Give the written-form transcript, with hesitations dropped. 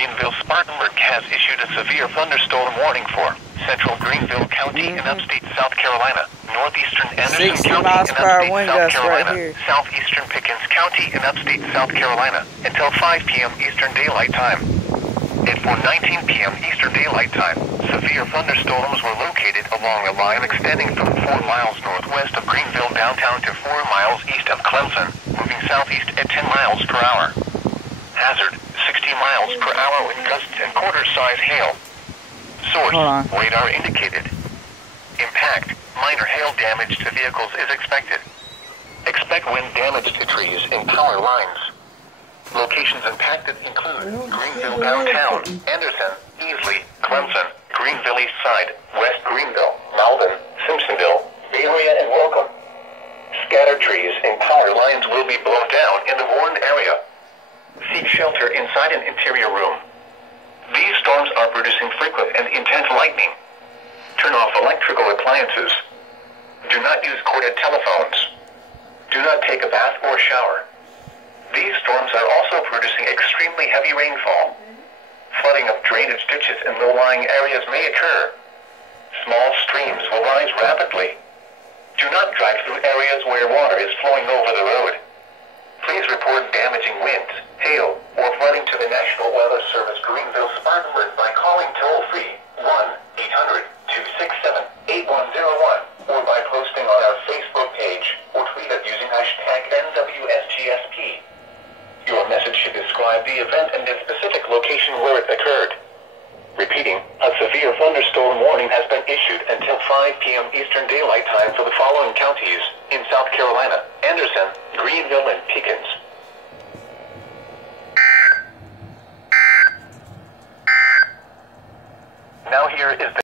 Greenville Spartanburg has issued a severe thunderstorm warning for central Greenville County in upstate South Carolina, northeastern Anderson 60 County miles in per hour upstate wind South gusts right Carolina, here. southeastern Pickens County in upstate South Carolina until 5 p.m. Eastern Daylight Time. And for 19 p.m. Eastern Daylight Time, severe thunderstorms were located along a line extending from 4 miles northwest of Greenville downtown to 4 miles east of Clemson, moving southeast at 10 miles per hour. Hazard, 60 miles per hour with gusts and quarter-size hail. Source, radar indicated. Impact, minor hail damage to vehicles is expected. Expect wind damage to trees and power lines. Locations impacted include Greenville downtown, Anderson, Easley, Clemson, Greenville East Side, West Greenville, Malden, Simpsonville, Bay Area, and Welcome. Scattered trees and power lines will be blown down in the warned area. Seek shelter inside an interior room. These storms are producing frequent and intense lightning. Turn off electrical appliances. Do not use corded telephones. Do not take a bath or shower. These storms are also producing extremely heavy rainfall. Flooding of drainage ditches in low-lying areas may occur. Small streams will rise rapidly. Do not drive through areas where water is flowing over the road. Please report damaging winds, hail, or flooding to the National Weather Service Greenville Spartanburg by calling toll-free 1-800-267-8101 or by posting on our Facebook page or tweet it using hashtag NWSGSP. Your message should describe the event and the specific location where it occurred. Repeating, a severe thunderstorm warning has been issued until 5 p.m. Eastern Daylight Time for the following counties in South Carolina: Anderson, Greenville, and Pickens. Now here is the